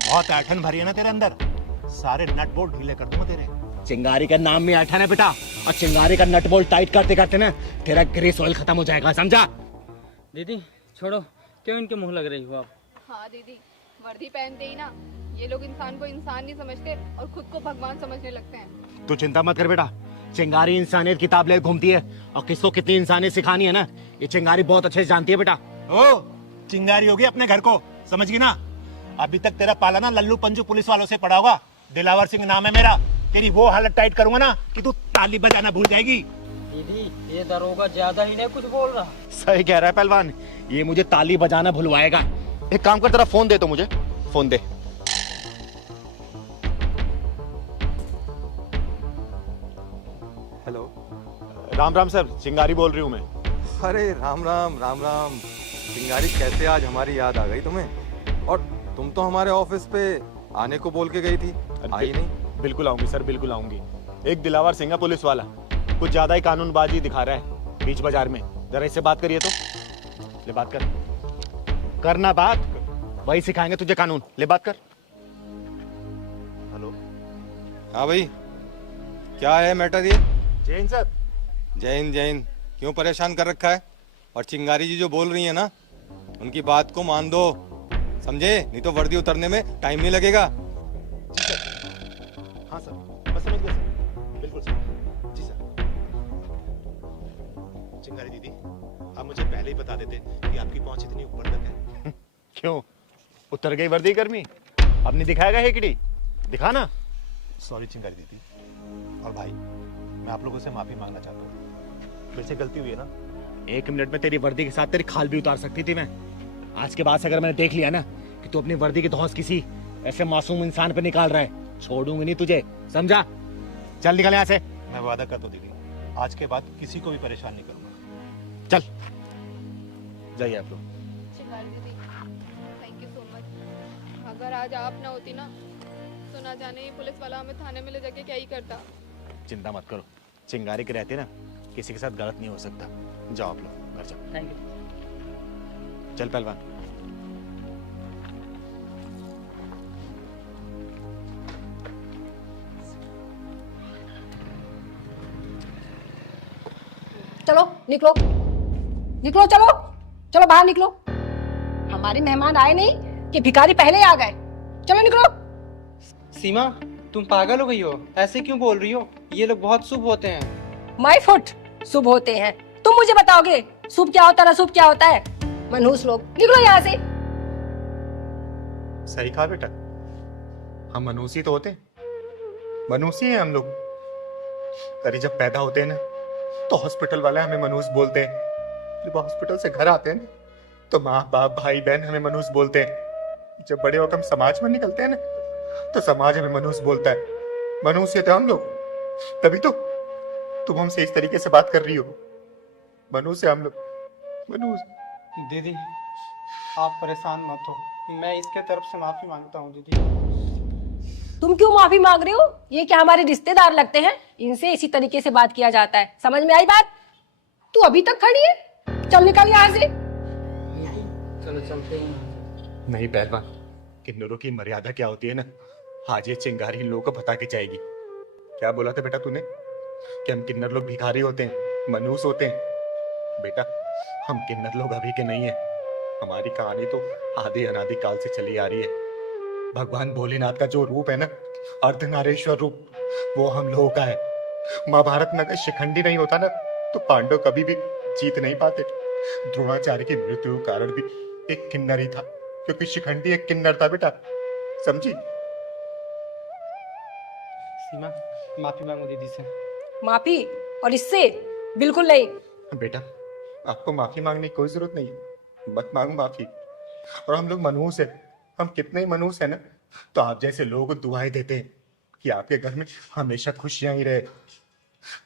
बहुत ऐठन भरी है ना तेरे अंदर, सारे नट बोल्ट ढीले कर दूंगा तेरे। चिंगारी का नाम में ऐठन है बेटा, और चिंगारी का नट बोल्ट टाइट करते करते ना तेरा ग्रीस ऑयल खत्म हो जाएगा, समझा? दीदी छोड़ो, क्यों इनके मुंह लग रही हो आप? हाँ दीदी, वर्दी पहनते ही ना ये लोग इंसान को इंसान नहीं समझते और खुद को भगवान समझने लगते हैं। तू चिंता मत कर बेटा, चिंगारी इंसानियत किताब ले घूमती है, और किसको कितनी इंसानियत सिखानी है ना, ये चिंगारी बहुत अच्छे से जानती है बेटा। ओ, चिंगारी होगी अपने घर को, समझ गई ना? अभी तक तेरा पाला ना लल्लू पंजू पुलिस वालों से पड़ा होगा। दिलावर सिंह नाम है मेरा। तेरी वो हालत टाइट करूंगा ना कि तू ताली बजाना भूल जाएगी। दीदी ये दरोगा ज्यादा ही नहीं कुछ बोल रहा। सही कह रहा है पहलवान, ये मुझे ताली बजाना भुलवाएगा। एक काम कर, तेरा फोन दे, तो मुझे फोन दे। हेलो। राम राम सर, चिंगारी बोल रही हूँ मैं। अरे राम राम राम राम। चिंगारी, कैसे आज हमारी याद आ गई तुम्हें? और तुम तो हमारे ऑफिस पे आने को बोल के गई थी, आई नहीं। बिल्कुल आऊंगी सर, बिल्कुल आऊंगी। एक दिलावर सिंह पुलिस वाला कुछ ज्यादा ही कानूनबाजी दिखा रहा है बीच बाजार में, जरा इससे बात करिए तो। ले बात कर। करना बात, वही सिखाएंगे तुझे कानून। ले बात कर। हेलो। हाँ भाई, क्या है मैटर ये? जैन सर। जैन जैन क्यों परेशान कर रखा है? और चिंगारी जी जो बोल रही है ना, उनकी बात को मान दो, समझे? नहीं तो वर्दी उतरने में टाइम नहीं लगेगा। हाँ सर, बस समझ गया सर, बिल्कुल सर। जी सर। चिंगारी दीदी, आप मुझे पहले ही बता देते कि आपकी पहुंच इतनी ऊपर तक है। क्यों, उतर गई वर्दी गर्मी? अब नहीं दिखाएगा हेकड़ी? दिखा ना। सॉरी चिंगारी दीदी। और भाई, मैं आप लोगों से माफी मांगना चाहता हूँ, मेरे से गलती हुई है ना। 1 मिनट में तेरी वर्दी के साथ तेरी खाल भी उतार सकती थी मैं। आज के बाद से अगर मैंने देख लिया ना कि तू अपनी वर्दी की धौंस किसी ऐसे मासूम इंसान पे निकाल रहा है, छोड़ूंगी नहीं तुझे, समझा? चल निकल यहाँ से। मैं वादा करता हूँ दीदी, आज के बाद किसी को भी परेशान नहीं करूंगा। चल जाइए आप लोग। चिंगारी दीदी, थैंक यू सो मच। अगर आज आप ना होती ना, तो ना जाने ये पुलिस वाला हमें थाने में ले जाके क्या ही करता। चिंता मत करो, चिंगारी के रहते ना किसी के साथ गलत नहीं हो सकता। जाओ आप लोग घर जाओ। Thank you. चल पहलवान। चलो निकलो, निकलो, चलो चलो बाहर निकलो। हमारे मेहमान आए नहीं कि भिखारी पहले आ गए। चलो निकलो। सीमा, तुम पागल हो गई हो? ऐसे क्यों बोल रही हो? ये लोग बहुत शुभ होते हैं। माय फुट, शुभ होते हैं? तुम मुझे बताओगे शुभ क्या होता है, अशुभ क्या होता है? मनहूस लोग, निकलो यहाँ से। सही कहा बेटा, हम मनुष्य तो होते, मनुष्य हैं हम लोग। अरे जब पैदा होते हैं ना, तो हॉस्पिटल वाले हमें मनुष्य बोलते हैं। जब हॉस्पिटल से घर आते हैं ना, तो माँ बाप भाई बहन हमें मनुष्य बोलते हैं। जब बड़े होकर हम समाज में निकलते हैं ना, तो समाज हमें मनुष्य बोलता है। मनुष्य थे हम लोग, तभी तो तुम हमसे इस तरीके से बात कर रही हो। मनुष्य हम लोग, मनुष्य। दीदी, आप परेशान मत हो, मैं इसके तरफ से माफी मांगता हूँ। दीदी तुम क्यों माफी मांग रहे हो? ये क्या हमारे रिश्तेदार लगते हैं? इनसे इसी तरीके से बात किया जाता है। समझ में आई बात? तू अभी तक खड़ी है, चल निकल यहाँ से। चलो चलते हैं। नहीं पहलवान, किन्नरों की मर्यादा क्या होती है ना, आज ये चिंगारी इन लोगों को बता के जाएगी। क्या बोला था बेटा तूने कि हम किन्नर लोग भिखारी होते हैं, मनहूस होते हैं? बेटा हम किन्नर लोग अभी के नहीं है, हमारी कहानी तो आदि अनादि काल से चली आ रही है। भगवान भोलेनाथ का जो रूप है ना, अर्धनारेश्वर रूप, वो हम लोगों का है। महाभारत में अगर शिखंडी नहीं होता ना तो पांडव कभी भी जीत नहीं पाते। द्रोणाचार्य की मृत्यु का कारण भी एक किन्नर ही था, क्योंकि शिखंडी एक किन्नर था बेटा, समझी? सीमा, माफी मांगो दीदी से। माफी? और इससे? बिल्कुल नहीं। बेटा आपको माफी मांगने की कोई जरूरत नहीं है, मत मांगो माफी। और हम लोग मनहूस है, हम कितने ही मनहूस है ना, तो आप जैसे लोगों को दुआएं देते हैं कि आपके घर में हमेशा खुशियां ही रहे।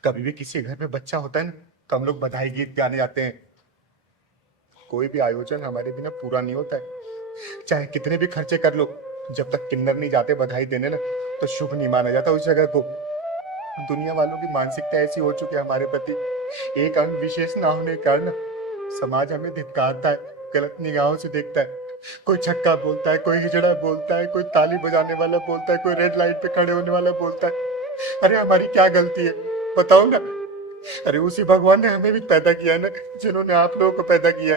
कभी भी किसी घर में बच्चा होता है ना तो हम लोग बधाई गीत गाने जाते हैं। कोई भी आयोजन हमारे बिना पूरा नहीं होता है, चाहे कितने भी खर्चे कर लो, जब तक किन्नर नहीं जाते बधाई देने ना तो शुभ नहीं माना जाता उस जगह को। दुनिया वालों की मानसिकता ऐसी हो चुकी है हमारे प्रति, एक अंग विशेष ना होने के कारण समाज हमें धिक्कारता है, गलत निगाहों से देखता है। कोई छक्का बोलता है, कोई हिजड़ा बोलता है, कोई ताली बजाने वाला बोलता है, कोई रेड लाइट पे खड़े होने वाला बोलता है। अरे हमारी क्या गलती है बताओ ना? अरे उसी भगवान ने हमें भी पैदा किया ना, जिन्होंने आप लोगों को पैदा किया।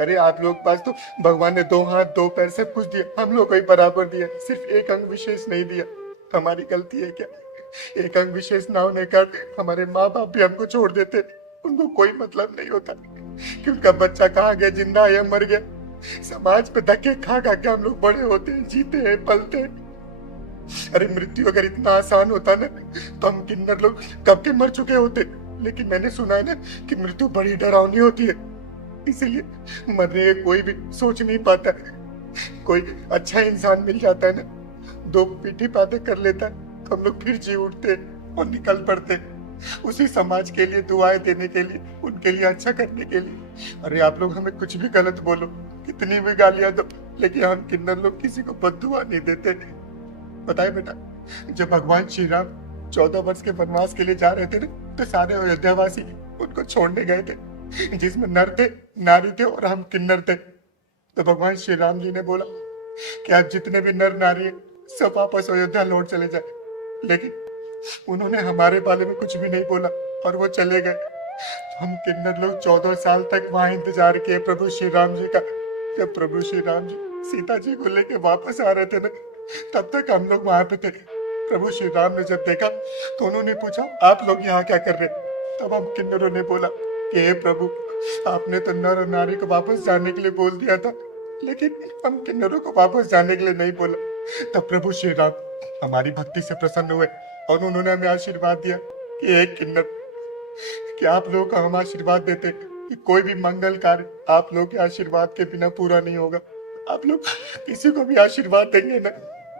अरे आप लोग पास तो भगवान ने 2 हाथ 2 पैर सब कुछ दिया, हम लोग को ही बराबर दिया, सिर्फ एक अंग विशेष नहीं दिया। हमारी गलती है क्या? एक अंग विशेष ना होने का हमारे माँ बाप भी हमको छोड़ देते, उनको कोई मतलब नहीं होता कि उनका बच्चा कहाँ गया, जिंदा है या मर गया। समाज पे धक्के खा खा के हम लोग बड़े होते हैं, जीते हैं, पलते हैं। अरे मृत्यु अगर इतना आसान होता ना तो हम किन्नर लोग कब के मर चुके होते। लेकिन मैंने सुना है ना कि मृत्यु बड़ी डरावनी होती है, इसीलिए मरने का कोई भी सोच नहीं पाता। कोई अच्छा इंसान मिल जाता है ना, 2 मीठी बातें कर लेता है तो हम लोग फिर जी उठते और निकल पड़ते उसी समाज के लिए, दुआएं देने के लिए, उनके लिए अच्छा करने के लिए। अरे आप लोग हमें कुछ भी गलत बोलो, कितनी भी गालियां दो, लेकिन हम किन्नर लोग किसी को बद्दुआ नहीं देते। बताए बेटा, जब भगवान श्री राम 14 वर्ष के वनवास के लिए जा रहे थे ना तो सारे अयोध्यावासी उनको छोड़ने गए थे, जिसमें नर थे, नारी थे और हम किन्नर थे। तो भगवान श्री राम जी ने बोला कि आप जितने भी नर नारी है सब वापस अयोध्या लौट चले जाए, लेकिन उन्होंने हमारे बारे में कुछ भी नहीं बोला और वो चले गए। हम किन्नर लोग 14 साल तक वहां इंतजार किए प्रभु श्री राम जी का। जब प्रभु श्री राम जी सीता जी को लेके वापस आ रहे थे ना, तब तक हम लोग वहां पे थे। प्रभु श्री राम ने जब देखा तो उन्होंने पूछा आप लोग यहाँ क्या कर रहे? तब हम किन्नरों ने बोला कि हे प्रभु, आपने तो नर और नारी को वापस जाने के लिए बोल दिया था, लेकिन हम किन्नरों को वापस जाने के लिए नहीं बोला। तब प्रभु श्री राम हमारी भक्ति से प्रसन्न हुए और उन्होंने हमें आशीर्वाद दिया कि एक किन्नर, कि आप लोगों को हम आशीर्वाद देते कि कोई भी मंगल कार्य आप लोगों के आशीर्वाद के बिना पूरा नहीं होगा। आप लोग किसी को भी आशीर्वाद देंगे ना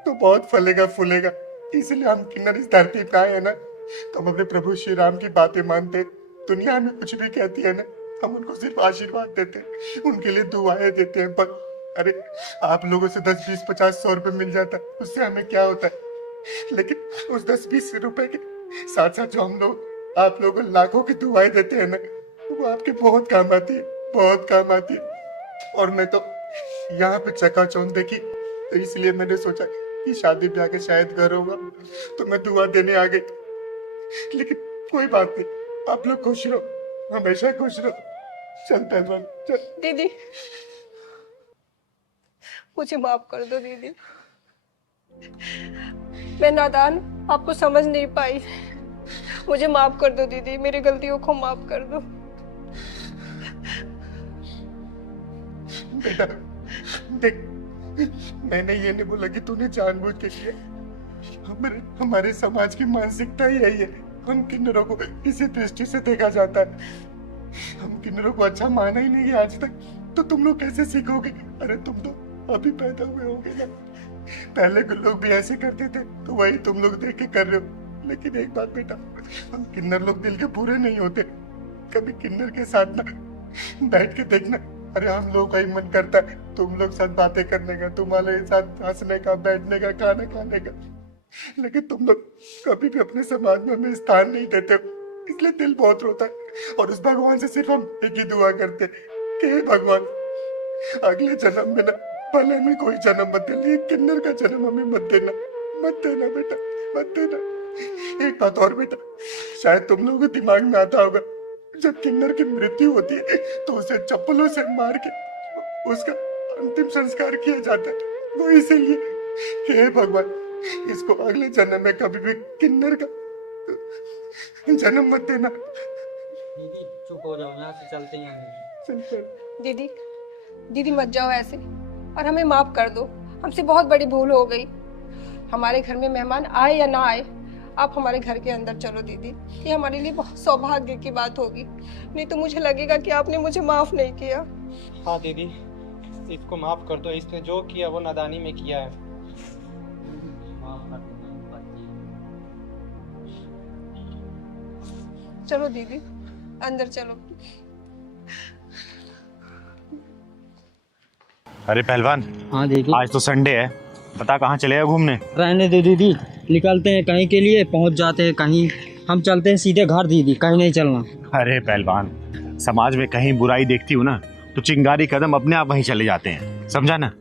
तो बहुत फलेगा फूलेगा। इसलिए हम किन्नर इस धरती पे आए हैं ना, तो हम अपने प्रभु श्री राम की बातें मानते। दुनिया हमें कुछ भी कहती है ना, हम उनको सिर्फ आशीर्वाद देते, उनके लिए दुआएं देते हैं। पर अरे आप लोगों से 10, 20, 50, 100 रुपए मिल जाता है, उससे हमें क्या होता है? लेकिन उस 10, 20 रुपए के साथ साथ जो हम लोग आप लोगों को लाखों की दुआएं देते हैं ना, वो आपके बहुत काम आती है, बहुत काम आती है। और मैं तो यहाँ पे चकाचौंध देखी, तो इसलिए मैंने सोचा कि शादी ब्याह के शायद घर होगा तो मैं दुआ देने आ गई। लेकिन कोई बात नहीं, आप लोग खुश रहो, हमेशा खुश रहो। चल पहलवान चल। दीदी मुझे माफ कर दो दीदी, मैं नादान आपको समझ नहीं पाई। मुझे माफ कर दो दीदी, मेरी गलतियों को माफ कर दो। बेटा देख, मैंने ये नहीं बोला कि तूने जानबूझ के किया। हमारे समाज की मानसिकता ही यही है, हम किन्नरों को इसी दृष्टि से देखा जाता है। हम किन्नरों को अच्छा माना ही नहीं आज तक, तो तुम लोग कैसे सीखोगे? अरे तुम तो अभी पैदा हुए होगे ना, पहले के लोग भी ऐसे करते थे, तो वही तुम लोग देख के कर रहे हो। लेकिन एक बात बेटा, हम किन्नर लोग दिल के पूरे नहीं होते। कभी किन्नर के साथ ना बैठ के देखना, अरे हम लोग का ही मन करता है तुम लोग साथ बातें करने का, तुम्हारे साथ हंसने का, बैठने का, खाना खाने का, लेकिन तुम लोग कभी भी अपने समाज में हमें स्थान नहीं देते हो, इसलिए दिल बहुत रोता है। और उस भगवान से सिर्फ हम एक ही दुआ करते कि हे भगवान अगले जन्म में ना भले में कोई जन्म मत दे, किन्नर का जन्म हमें मत देना, मत देना बेटा, मत देना। एक बात और बेटा, शायद तुम लोगों को दिमाग में आता होगा जब किन्नर की मृत्यु होती है तो उसे चप्पलों से मार के उसका अंतिम संस्कार किया जाता है, वो इसीलिए हे भगवान इसको अगले जन्म में कभी भी किन्नर का जन्म मत देना। दीदी चुप हो जाओ, यहाँ से चलते हैं। दीदी दीदी मत जाओ ऐसे, और हमें माफ कर दो, हमसे बहुत बड़ी भूल हो गई। हमारे घर में मेहमान आए या ना आए, आप हमारे घर के अंदर चलो दीदी, ये हमारे लिए बहुत सौभाग्य की बात होगी, नहीं तो मुझे लगेगा कि आपने मुझे माफ नहीं किया। हाँ दीदी, इसको माफ कर दो, इसने जो किया वो नादानी में किया है। चलो दीदी अंदर चलो। अरे पहलवान, हाँ दीदी। आज तो संडे है, बता कहाँ चले गए घूमने? रहने दे दीदी, निकलते हैं कहीं के लिए, पहुंच जाते हैं कहीं, हम चलते हैं सीधे घर दीदी, कहीं नहीं चलना। अरे पहलवान, समाज में कहीं बुराई देखती हूँ ना तो चिंगारी कदम अपने आप वहीं चले जाते हैं, समझा ना?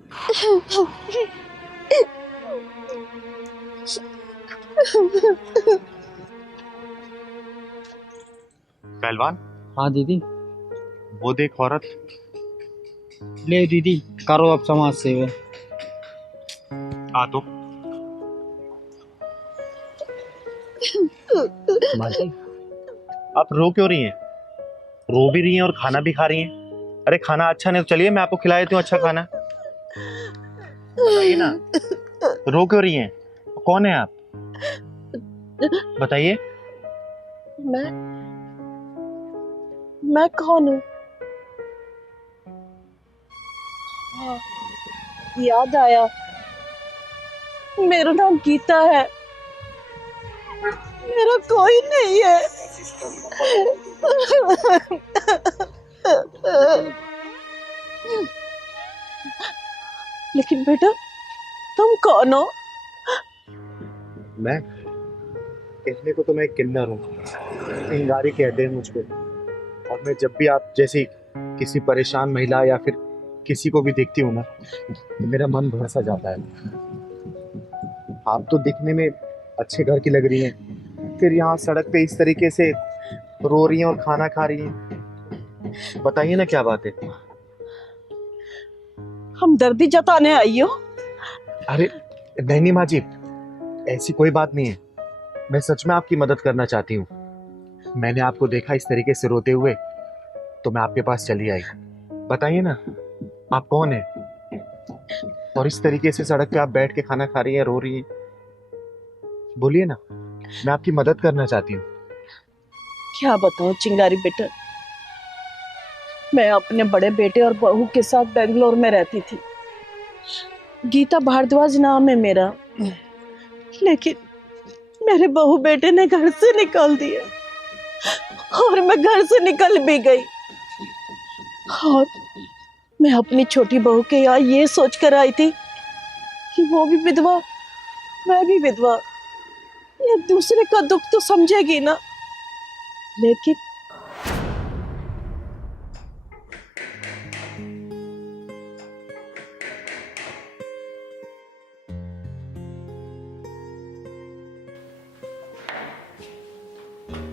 पहलवान। हाँ दीदी। वो देख औरत। ले दीदी करो अब समाज सेवा। आ तो माजी, आप रो क्यों रही हैं? रो भी रही हैं और खाना भी खा रही हैं। अरे खाना अच्छा नहीं तो चलिए मैं आपको खिला देती हूँ अच्छा खाना। बताइए ना, रो क्यों रही हैं? कौन है आप? बताइए। मैं कौन हूँ? हाँ, याद आया, मेरा नाम गीता है, मेरा कोई नहीं है। लेकिन बेटा तुम कौन हो? मैं कहने को तो मैं किन्नर हूँ, चिंगारी कहते हैं मुझको। और मैं जब भी आप जैसी किसी परेशान महिला या फिर किसी को भी देखती हूँ ना तो मेरा मन भर सा जाता है। आप तो दिखने में अच्छे घर की लग रही हैं, फिर यहाँ सड़क पे इस तरीके से रो रही हैं और खाना खा रही हैं। बताइए ना क्या बात है? हमदर्दी जताने आई हो? अरे नहीं माँ जी, ऐसी कोई बात नहीं है, मैं सच में आपकी मदद करना चाहती हूँ। मैंने आपको देखा इस तरीके से रोते हुए तो मैं आपके पास चली आई। बताइए ना आप कौन हैं और इस तरीके से सड़क पे आप बैठ के खाना खा रही हैं, रो रही हैं। बोलिए ना, मैं आपकी मदद करना चाहती हूँ। क्या बताऊं चिंगारी बेटा, मैं अपने बड़े बेटे और बहू के साथ बेंगलोर में रहती थी। गीता भारद्वाज नाम है मेरा, लेकिन मेरे बहू बेटे ने घर से निकाल दिया और मैं घर से निकल भी गई। और मैं अपनी छोटी बहू के यहाँ ये सोच कर आई थी कि वो भी विधवा, मैं भी विधवा, ये दूसरे का दुख तो समझेगी ना। लेकिन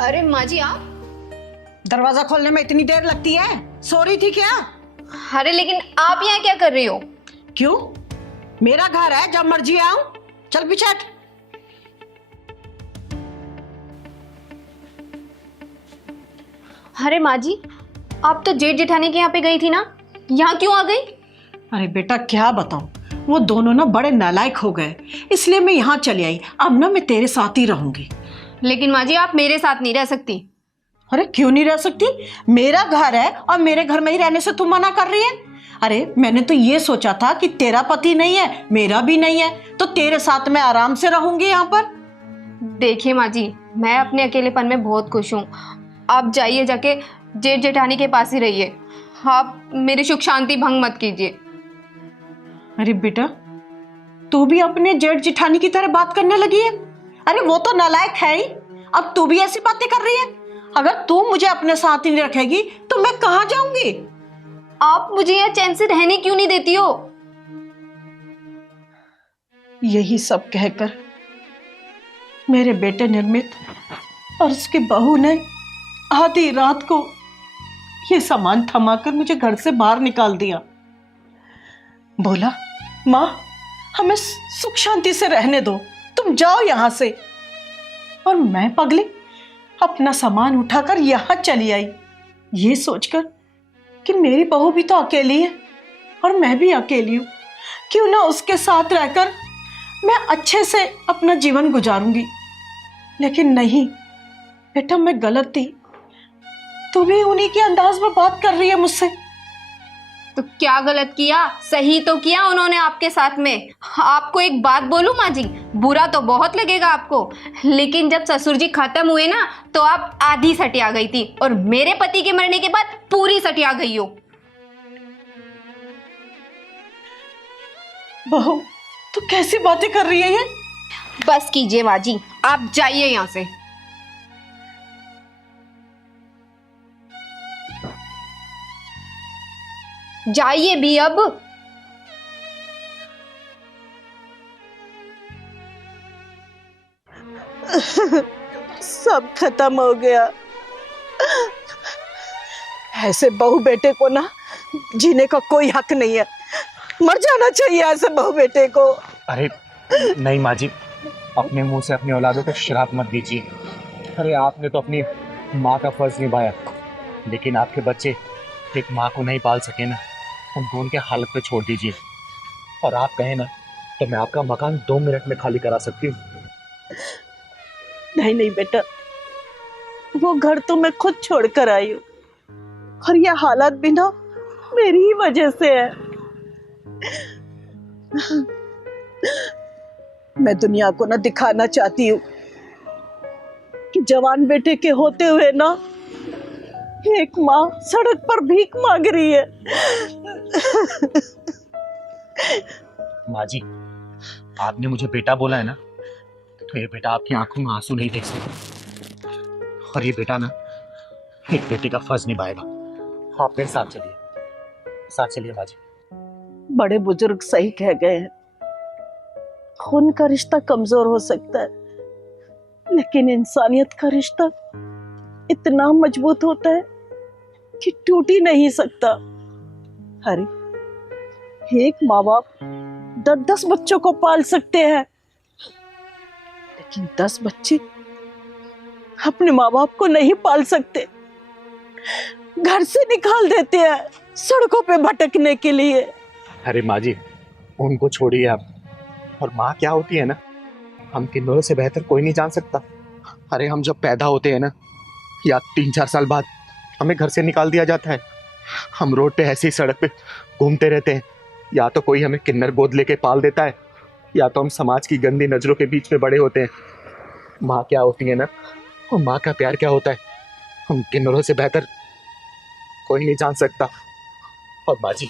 अरे माँ जी आप? दरवाजा खोलने में इतनी देर लगती है? सो रही थी क्या? अरे लेकिन आप यहाँ क्या कर रही हो? क्यों? मेरा घर है, जब मर्जी आऊं। चल पीछे हट। अरे माँ जी, आप तो जेठ जेठानी के यहाँ पे गई थी ना, यहाँ क्यों आ गई? अरे बेटा क्या बताऊं, वो दोनों ना बड़े नालायक हो गए, इसलिए मैं यहाँ चली आई। अब ना मैं तेरे साथ ही रहूंगी। लेकिन माँ जी आप मेरे साथ नहीं रह सकती। अरे क्यों नहीं रह सकती? मेरा घर है और मेरे घर में ही रहने से तुम मना कर रही है? अरे मैंने तो ये सोचा था कि तेरा पति नहीं है, मेरा भी नहीं है, तो तेरे साथ मैं आराम से रहूंगी यहाँ पर। देखिए माँ जी, मैं अपने अकेलेपन में बहुत खुश हूँ। आप जाइए, जाके जेठ जेठानी के पास ही रहिए। आप मेरी सुख शांति भंग मत कीजिए। अरे बेटा, तू भी अपने जेठ जिठानी की तरह बात करने लगी है। अरे वो तो नालायक है ही, अब तू भी ऐसी बातें कर रही है। अगर तू मुझे अपने साथ ही नहीं रखेगी तो मैं कहाँ जाऊंगी? आप मुझे यहाँ चैन से रहने क्यों नहीं देती हो? यही सब कहकर मेरे बेटे निर्मित और उसकी बहू ने आधी रात को ये सामान थमाकर मुझे घर से बाहर निकाल दिया। बोला, माँ हमें सुख शांति से रहने दो, तुम जाओ यहां से। और मैं पगली अपना सामान उठाकर यहां चली आई, ये सोचकर कि मेरी बहू भी तो अकेली है और मैं भी अकेली हूं, क्यों ना उसके साथ रहकर मैं अच्छे से अपना जीवन गुजारूंगी। लेकिन नहीं बेटा, मैं गलत थी। तू भी उन्हीं के अंदाज में बात कर रही है मुझसे। तो क्या गलत किया? सही तो किया उन्होंने आपके साथ में। आपको एक बात बोलूं माँ जी, बुरा तो बहुत लगेगा आपको, लेकिन जब ससुर जी खत्म हुए ना तो आप आधी सटिया गई थी और मेरे पति के मरने के बाद पूरी सटिया गई हो। बहू तू कैसी बातें कर रही है ये? बस कीजिए माँ जी, आप जाइए यहाँ से। जाइए भी अब। सब खत्म हो गया। ऐसे बहू बेटे को ना जीने का कोई हक नहीं है, मर जाना चाहिए ऐसे बहू बेटे को। अरे नहीं माँ जी, अपने मुंह से अपनी औलादों को श्राप मत दीजिए। अरे आपने तो अपनी माँ का फर्ज निभाया, लेकिन आपके बच्चे एक माँ को नहीं पाल सके ना, उनको उनके हालत पे छोड़ दीजिए। और आप कहें ना तो मैं आपका मकान 2 मिनट में खाली करा सकती हूँ। नहीं नहीं बेटा, वो घर तो मैं खुद छोड़कर आई हूँ और ये हालात भी ना मेरी ही वजह से है। मैं दुनिया को ना दिखाना चाहती हूँ कि जवान बेटे के होते हुए ना एक माँ सड़क पर भीख मांग रही है। माँ जी, आपने मुझे बेटा बोला है ना, तो ये बेटा आपकी आंखों में आंसू नहीं देख सकता। और ये बेटा ना एक बेटे का फर्ज निभाएगा। आप मेरे साथ चलिए माँ जी। बड़े बुजुर्ग सही कह गए हैं, खून का रिश्ता कमजोर हो सकता है, लेकिन इंसानियत का रिश्ता इतना मजबूत होता है कि टूट ही नहीं सकता। अरे एक माँ बाप 10-10 बच्चों को पाल सकते हैं, लेकिन 10 बच्चे अपने माँ बाप को नहीं पाल सकते, घर से निकाल देते हैं सड़कों पे भटकने के लिए। अरे माँ जी, उनको छोड़िए आप। और माँ क्या होती है ना, हम किन्नरों से बेहतर कोई नहीं जान सकता। अरे हम जब पैदा होते हैं ना, या 3-4 साल बाद हमें घर से निकाल दिया जाता है। हम रोड पे ऐसी सड़क पे घूमते रहते हैं। या तो कोई हमें किन्नर गोद लेके पाल देता है, या तो हम समाज की गंदी नजरों के बीच में बड़े होते हैं। माँ क्या होती है ना, और माँ का प्यार क्या होता है, हम किन्नरों से बेहतर कोई नहीं जान सकता। और माँ जी,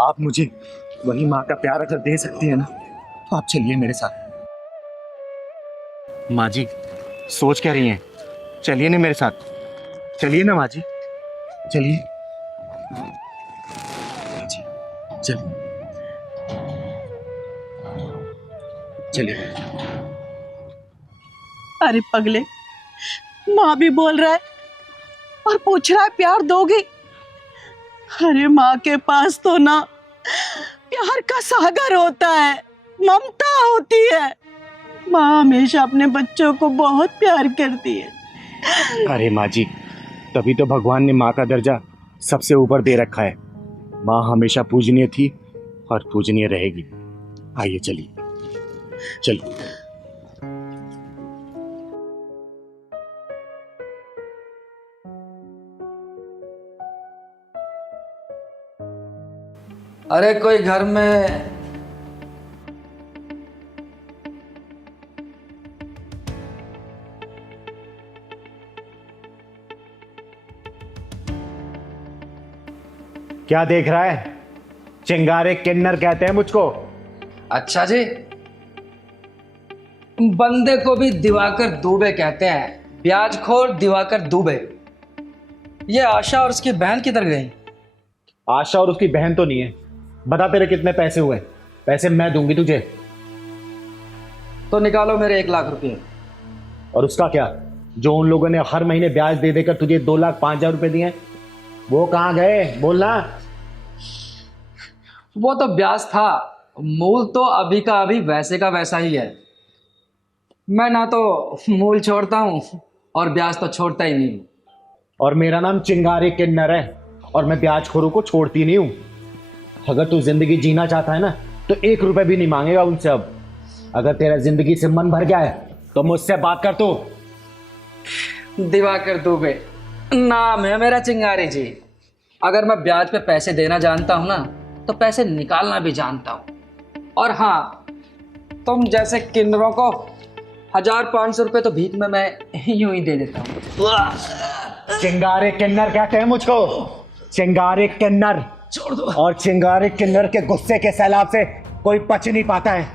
आप मुझे वही माँ का प्यार अगर दे सकती है ना, तो आप चलिए मेरे साथ। माँ जी, सोच क्या रही हैं? चलिए ना मेरे साथ, चलिए ना माँ जी, चलिए। चलिए चलिए। अरे पगले, माँ भी बोल रहा है और पूछ रहा है प्यार दोगी? अरे माँ के पास तो ना प्यार का सागर होता है, ममता होती है। माँ हमेशा अपने बच्चों को बहुत प्यार करती है। अरे माँ जी, तभी तो भगवान ने माँ का दर्जा सबसे ऊपर दे रखा है। माँ हमेशा पूजनीय थी और पूजनीय रहेगी। आइए चलिए, चलिए। अरे कोई घर में क्या देख रहा है? चिंगारे किन्नर कहते हैं मुझको। अच्छा जी, बंदे को भी दिवाकर दुबे कहते हैं, ब्याजखोर दिवाकर दुबे। ये आशा और उसकी बहन किधर गई? आशा और उसकी बहन तो नहीं है। बता तेरे कितने पैसे हुए? पैसे मैं दूंगी तुझे। तो निकालो मेरे 1 लाख रुपए। और उसका क्या, जो उन लोगों ने हर महीने ब्याज दे देकर तुझे 2,05,000 रुपए दिए, वो कहाँ गए? बोलना। वो तो ब्याज था, मूल तो अभी का अभी वैसे का वैसा ही है। मैं ना तो मूल छोड़ता हूँ और ब्याज तो छोड़ता ही नहीं। और मेरा नाम चिंगारी किन्नर है और मैं ब्याजखोरों को छोड़ती नहीं हूँ। अगर तू जिंदगी जीना चाहता है ना तो 1 रुपए भी नहीं मांगेगा उनसे अब। अगर तेरा जिंदगी से मन भर गया है तो मुझसे बात कर तू। दिवाकर दुबे नाम है मेरा, चिंगारी जी। अगर मैं ब्याज पे पैसे देना जानता हूँ ना तो पैसे निकालना भी जानता हूँ। और हाँ, तुम जैसे किन्नरों को 1,500 रुपए तो भीख में मैं यूं ही दे देता हूँ। चिंगारे किन्नर कहते हैं मुझको, चिंगारे किन्नर। छोड़ दो। और चिंगारे किन्नर के गुस्से के सैलाब से कोई बच नहीं पाता है।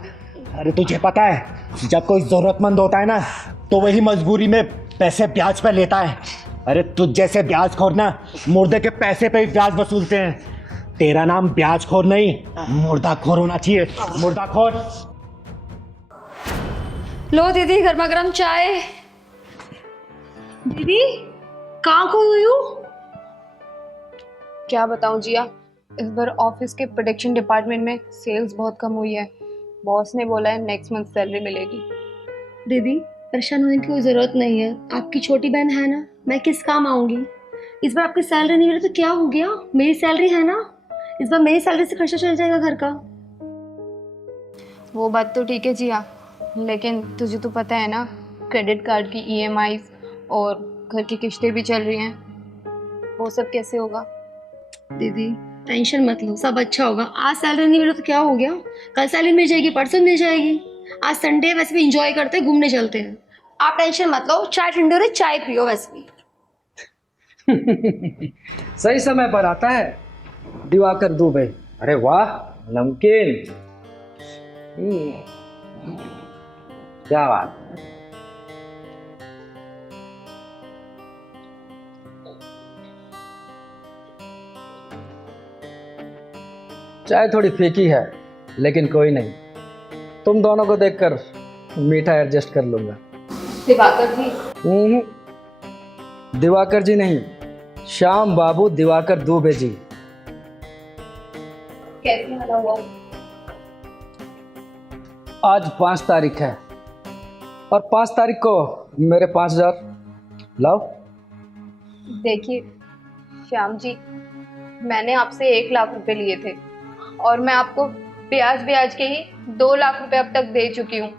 अरे तुझे पता है, जब कोई जरूरतमंद होता है ना तो वही मजबूरी में पैसे ब्याज पर लेता है। अरे तुझ जैसे ब्याजखोर ना मुर्दे के पैसे पे ही ब्याज वसूलते हैं। तेरा नाम ब्याजखोर नहीं, मुर्दाखोर होना चाहिए, मुर्दाखोर। लो दीदी गर्मा गर्म चाय। दीदी कहाँ खो हुई हो? क्या बताऊं जिया, इस बार ऑफिस के प्रोडक्शन डिपार्टमेंट में सेल्स बहुत कम हुई है। बॉस ने बोला है नेक्स्ट मंथ सैलरी मिलेगी। दीदी परेशान होने की कोई ज़रूरत नहीं है, आपकी छोटी बहन है ना, मैं किस काम आऊँगी? इस बार आपकी सैलरी नहीं मिली तो क्या हो गया, मेरी सैलरी है ना, इस बार मेरी सैलरी से खर्चा चल जाएगा घर का। वो बात तो ठीक है जिया, लेकिन तुझे तो पता है ना क्रेडिट कार्ड की EMIs और घर की किस्तें भी चल रही हैं, वो सब कैसे होगा? दीदी टेंशन मत लो, सब अच्छा होगा। आज सैलरी नहीं मिली तो क्या हो गया, कल सैलरी मिल जाएगी, परसों मिल जाएगी। आज संडे वैसे भी इंजॉय करते हैं, घूमने चलते हैं। आप टेंशन मत लो, चाय ठंडी हो रही, चाय पियो वैसे भी। सही समय पर आता है दिवाकर दुबे। अरे वाह, नमकीन। क्या बात। चाय थोड़ी फीकी है लेकिन कोई नहीं, तुम दोनों को देखकर मीठा एडजस्ट कर लूंगा। दिवाकर जी? दिवाकर जी नहीं, श्याम बाबू दिवाकर दुबे जी। कैसे मिला हुआ? आज 5 तारीख है और 5 तारीख को मेरे 5,000 लाओ। देखिए श्याम जी, मैंने आपसे 1 लाख रुपए लिए थे और मैं आपको ब्याज ब्याज के ही 2 लाख रुपए अब तक दे चुकी हूँ।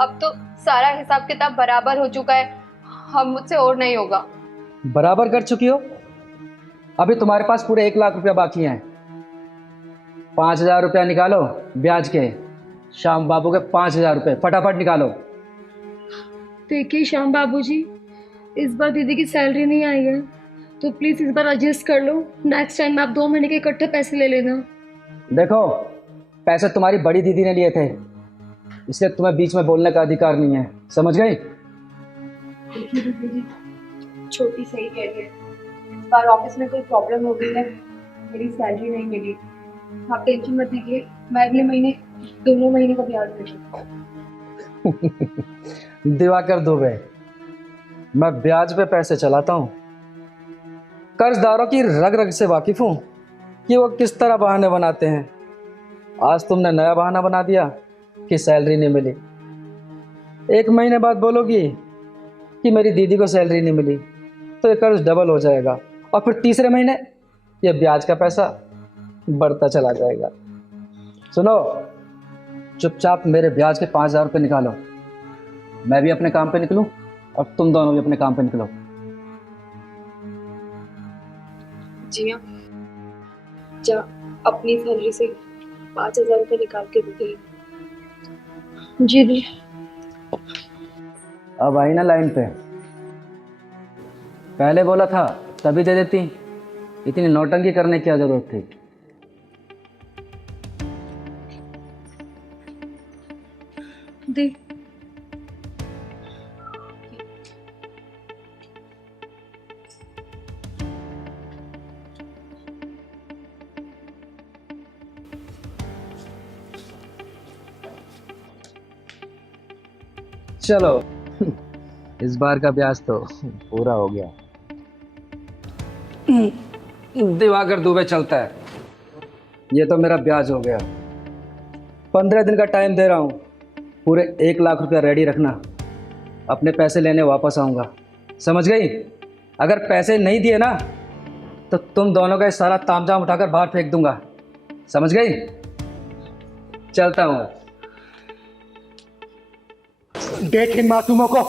अब तो सारा हिसाब किताब बराबर हो चुका है, अब मुझसे और नहीं होगा। बराबर कर चुकी हो? अभी तुम्हारे पास पूरे 1 लाख रुपया बाकी हैं। 5,000 रुपया निकालो ब्याज के, श्याम बाबू के 5,000 रुपये फटाफट निकालो। देखिए श्याम बाबू जी, इस बार दीदी की सैलरी नहीं आई है तो प्लीज़ इस बार एडजस्ट कर लो। नेक्स्ट टाइम आप 2 महीने के इकट्ठे पैसे ले लेना। देखो, पैसे तुम्हारी बड़ी दीदी ने लिए थे, इसलिए तुम्हें बीच में बोलने का अधिकार नहीं है, समझ गई? देखिए दीदी जी, छोटी सही कह रही है, इस बार ऑफिस में कोई प्रॉब्लम हो गई है, मेरी सैलरी नहीं मिली। आप टेंशन मत लीजिए, मैं अगले महीने दोनों महीने का ब्याज दे दूंगा। दिवाकर दुबे, मैं ब्याज पे पैसे चलाता हूँ, कर्जदारों की रग रग से वाकिफ हूँ कि वो किस तरह बहाने बनाते हैं। आज तुमने नया बहाना बना दिया कि सैलरी नहीं मिली। 1 महीने बाद बोलोगी कि मेरी दीदी को सैलरी नहीं मिली, तो ये कर्ज डबल हो जाएगा और फिर तीसरे महीने ये ब्याज का पैसा बढ़ता चला जाएगा। सुनो, चुपचाप मेरे ब्याज के 5,000 रुपये निकालो, मैं भी अपने काम पे निकलूं और तुम दोनों भी अपने काम पे निकलो। जी हाँ, जा अपनी सैलरी से 5,000 रुपये निकाल के दीजिए। जी दी। अब आई ना लाइन पे, पहले बोला था तभी दे देती, इतनी नौटंकी करने की क्या जरूरत थी? दे। चलो इस बार का ब्याज तो पूरा हो गया। दिवाकर दुबे चलता है, ये तो मेरा ब्याज हो गया। 15 दिन का टाइम दे रहा हूँ, पूरे 1 लाख रुपया रेडी रखना, अपने पैसे लेने वापस आऊँगा, समझ गई? अगर पैसे नहीं दिए ना तो तुम दोनों का ये सारा तामझाम उठाकर बाहर फेंक दूंगा, समझ गई? चलता हूँ। देख इन मासूमों को,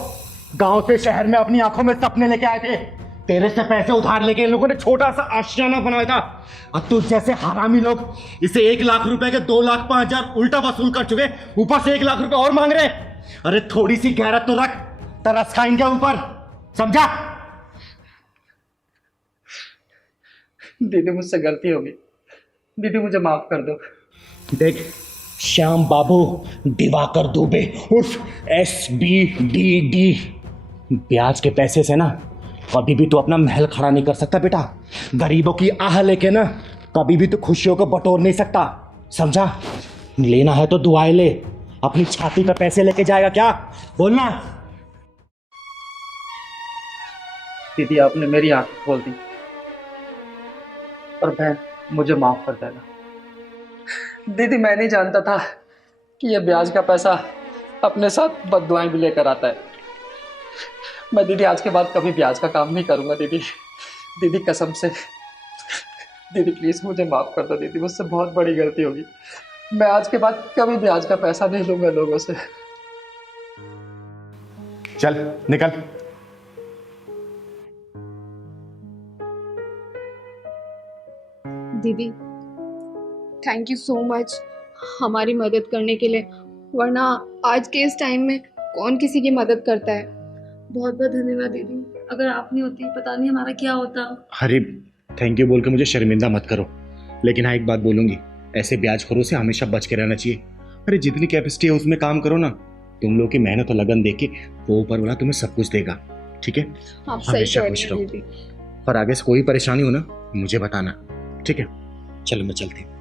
गांव से शहर में अपनी आंखों में सपने लेके आए थे, तेरे से पैसे उधार लेके इन लोगों ने छोटा सा आशियाना बनाया था, और तू जैसे हरामी लोग इसे 1 लाख रुपए के 2,05,000 उल्टा वसूल कर चुके, ऊपर से 1 लाख रुपए और मांग रहे। अरे थोड़ी सी गैरत तो रख, तरस खा इनके ऊपर, समझा? दीदी मुझसे गलती होगी, दीदी मुझे माफ कर दो। देख श्याम बाबू दिवाकर दुबे उर्फ SBDD, ब्याज के पैसे से ना कभी भी तू अपना महल खड़ा नहीं कर सकता बेटा। गरीबों की आह लेके ना कभी भी तू खुशियों को बटोर नहीं सकता, समझा? लेना है तो दुआएं ले, अपनी छाती पे पैसे लेके जाएगा क्या? बोलना। दीदी आपने मेरी आंख खोल दी, और बहन मुझे माफ कर देना। दीदी मैं नहीं जानता था कि ये ब्याज का पैसा अपने साथ बददुआएं भी लेकर आता है। मैं दीदी आज के बाद कभी ब्याज का काम नहीं करूंगा दीदी, दीदी कसम से। दीदी प्लीज मुझे माफ कर दो दीदी, मुझसे बहुत बड़ी गलती होगी। मैं आज के बाद कभी ब्याज का पैसा नहीं लूंगा लोगों से। चल निकल। दीदी थैंक यू सो मच हमारी मदद करने के लिए, वरना आज के इस टाइम में कौन किसी की मदद करता है। बहुत बहुत धन्यवाद दीदी, अगर आप नहीं होती पता नहीं हमारा क्या होता। अरे थैंक यू बोल के मुझे शर्मिंदा मत करो, लेकिन हाँ एक बात बोलूंगी, ऐसे ब्याजखोरों से हमेशा बच के रहना चाहिए। अरे जितनी कैपेसिटी है उसमें काम करो ना, तुम लोग की मेहनत और लगन देख के वो ऊपर वाला तुम्हें सब कुछ देगा, ठीक है? आप सही हमेशा कह खुश रही हैं रहो। दीदी। पर आगे से कोई परेशानी हो ना मुझे बताना, ठीक है? चलो मैं चलती हूँ।